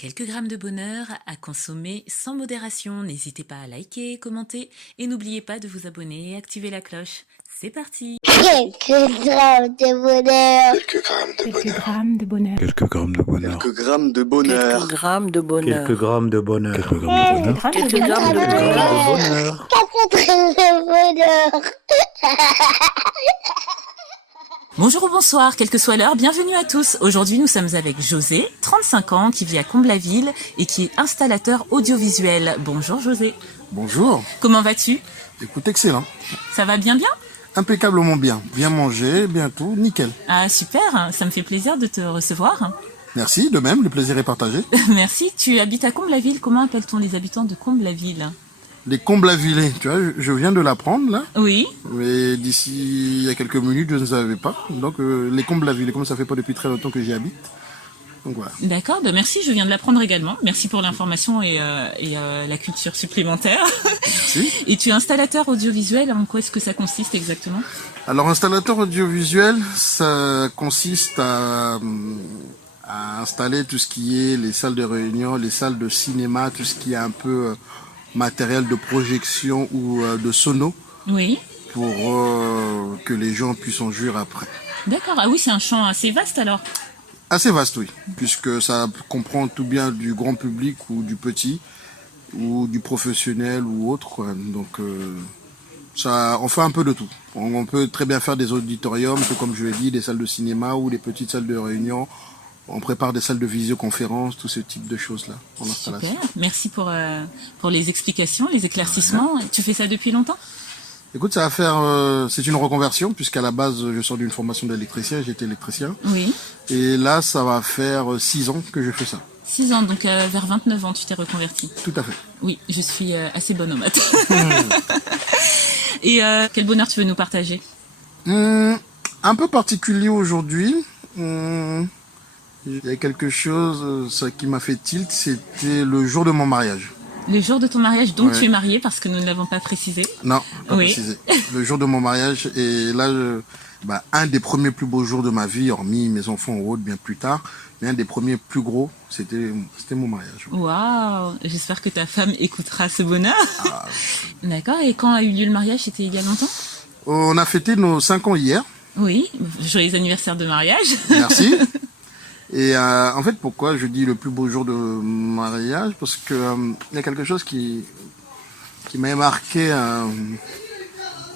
Quelques grammes de bonheur à consommer sans modération. N'hésitez pas à liker, commenter et n'oubliez pas de vous abonner et activer la cloche. C'est parti! Quelques grammes de bonheur. Quelques grammes de bonheur. Quelques grammes de bonheur. Quelques grammes de bonheur. Quelques grammes de bonheur. Quelques grammes de bonheur. Quelques grammes de bonheur. Quelques grammes de bonheur. Quelques grammes de bonheur. Bonjour ou bonsoir, quelle que soit l'heure, bienvenue à tous. Aujourd'hui, nous sommes avec José, 35 ans, qui vit à Comble-la-Ville et qui est installateur audiovisuel. Bonjour José. Bonjour. Comment vas-tu? Écoute, excellent. Ça va bien? Impeccablement bien. Bien mangé, bien tout, nickel. Ah super, ça me fait plaisir de te recevoir. Merci, de même, le plaisir est partagé. Merci, tu habites à Comble-la-Ville. Comment appelle-t-on les habitants de Comble-la-Ville? Les Comble-la-Villers, tu vois, je viens de l'apprendre là. Oui. Mais d'ici il y a quelques minutes, je ne savais pas. Donc les Comble-la-Villers, comme ça fait pas depuis très longtemps que j'y habite. Donc voilà. D'accord, merci, je viens de l'apprendre également. Merci pour l'information et la culture supplémentaire. Merci. Et tu es installateur audiovisuel, en quoi est-ce que ça consiste exactement? Alors installateur audiovisuel, ça consiste à installer tout ce qui est les salles de réunion, les salles de cinéma, tout ce qui est un peu matériel de projection ou de sono. Oui. Pour que les gens puissent en jouir après. D'accord, ah oui, c'est un champ assez vaste alors. Assez vaste, oui, puisque ça comprend tout bien du grand public ou du petit, ou du professionnel ou autre, quoi. Donc ça, on fait un peu de tout. On peut très bien faire des auditoriums, tout comme je l'ai dit, des salles de cinéma ou des petites salles de réunion. On prépare des salles de visioconférence, tout ce type de choses-là en installation. Super, merci pour les explications, les éclaircissements. Ouais. Tu fais ça depuis longtemps? Écoute, ça va faire, c'est une reconversion, puisqu'à la base, je sors d'une formation d'électricien, j'étais électricien. Oui. Et là, ça va faire 6 ans que je fais ça. 6 ans, donc vers 29 ans, tu t'es reconverti. Tout à fait. Oui, je suis assez bonne au maths. Et quel bonheur tu veux nous partager? Un peu particulier aujourd'hui. Il y a quelque chose ça qui m'a fait tilt, c'était le jour de mon mariage. Le jour de ton mariage, donc Ouais. tu es marié parce que nous ne l'avons pas précisé. Non, pas Oui. précisé. Le jour de mon mariage, et là, un des premiers plus beaux jours de ma vie, hormis mes enfants en route bien plus tard, mais un des premiers plus gros, c'était mon mariage. Waouh, j'espère que ta femme écoutera ce bonheur. Ah. D'accord, et quand a eu lieu le mariage, c'était il y a longtemps? On a fêté nos 5 ans hier. Oui, joyeux anniversaire de mariage. Merci. Et en fait, pourquoi je dis le plus beau jour de mariage? Parce que il y a quelque chose qui m'a marqué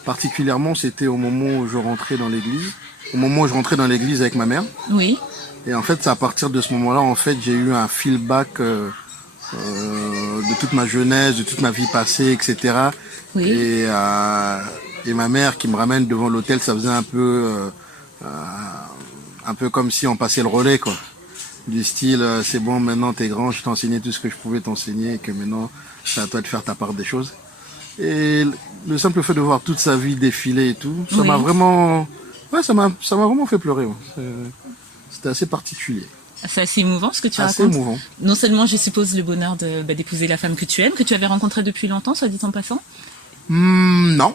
particulièrement, c'était au moment où je rentrais dans l'église. Au moment où je rentrais dans l'église avec ma mère. Oui. Et en fait, c'est à partir de ce moment-là, en fait, j'ai eu un feedback de toute ma jeunesse, de toute ma vie passée, etc. Oui. Et ma mère qui me ramène devant l'autel, ça faisait un peu comme si on passait le relais, quoi. Du style, c'est bon, maintenant t'es grand, je t'ai enseigné tout ce que je pouvais t'enseigner et que maintenant, c'est à toi de faire ta part des choses. Et le simple fait de voir toute sa vie défiler et tout, ça Oui. m'a vraiment, ça m'a vraiment fait pleurer. Ouais. C'était assez particulier. C'est assez émouvant ce que tu Assez racontes. émouvant. Non seulement, je suppose, le bonheur d'épouser la femme que tu aimes, que tu avais rencontrée depuis longtemps, soit dit en passant. Non.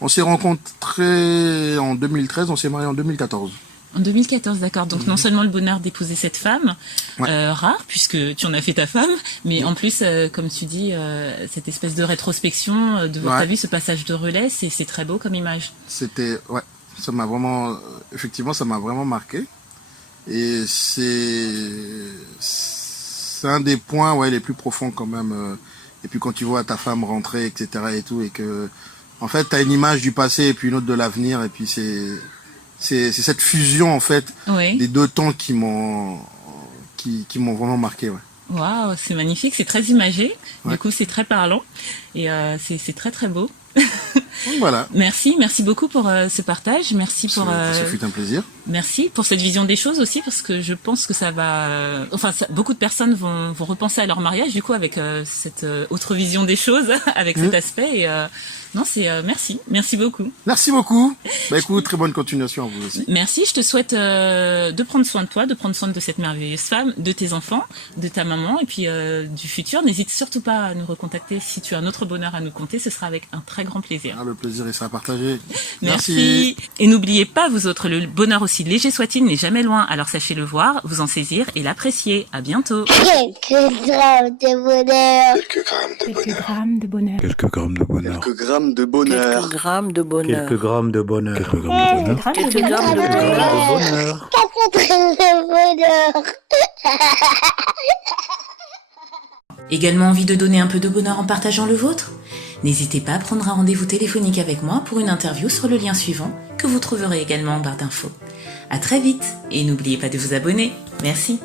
On s'est rencontrés en 2013, on s'est mariés en 2014. En 2014, d'accord. Donc non seulement le bonheur d'épouser cette femme, Ouais. rare, puisque tu en as fait ta femme, mais en plus, comme tu dis, cette espèce de rétrospection de ta vie, ce passage de relais, c'est très beau comme image. C'était, ça m'a vraiment, effectivement, ça m'a vraiment marqué. Et c'est un des points, les plus profonds quand même. Et puis quand tu vois ta femme rentrer, etc. et tout, et que, en fait, t'as une image du passé et puis une autre de l'avenir, et puis c'est cette fusion, en fait, Oui. des deux temps qui m'ont vraiment marqué, ouais. Waouh, c'est magnifique, c'est très imagé. Ouais. Du coup, c'est très parlant et c'est très très beau. Donc voilà. Merci beaucoup pour ce partage. Merci pour Ça fut un plaisir. merci pour cette vision des choses aussi, parce que je pense que ça va. Beaucoup de personnes vont repenser à leur mariage du coup avec cette autre vision des choses, avec cet aspect. Et non, c'est merci beaucoup. Merci beaucoup. Écoute, très bonne continuation à vous aussi. Merci. Je te souhaite de prendre soin de toi, de prendre soin de cette merveilleuse femme, de tes enfants, de ta maman et puis du futur. N'hésite surtout pas à nous recontacter si tu as un autre bonheur à nous conter. Ce sera avec un très grand plaisir. Le le plaisir il sera partagé. Merci. Et n'oubliez pas, vous autres, le bonheur aussi léger soit-il n'est jamais loin. Alors sachez le voir, vous en saisir et l'apprécier. À bientôt. Quelques grammes de bonheur. Quelques grammes de bonheur. Quelques grammes de bonheur. Quelques grammes de bonheur. Quelques grammes de bonheur. Quelques grammes de bonheur. Quelques grammes de bonheur. Quelques grammes de bonheur. Quelques grammes de bonheur. Également envie de donner un peu de bonheur en partageant le vôtre ? N'hésitez pas à prendre un rendez-vous téléphonique avec moi pour une interview sur le lien suivant que vous trouverez également en barre d'infos. À très vite et n'oubliez pas de vous abonner. Merci.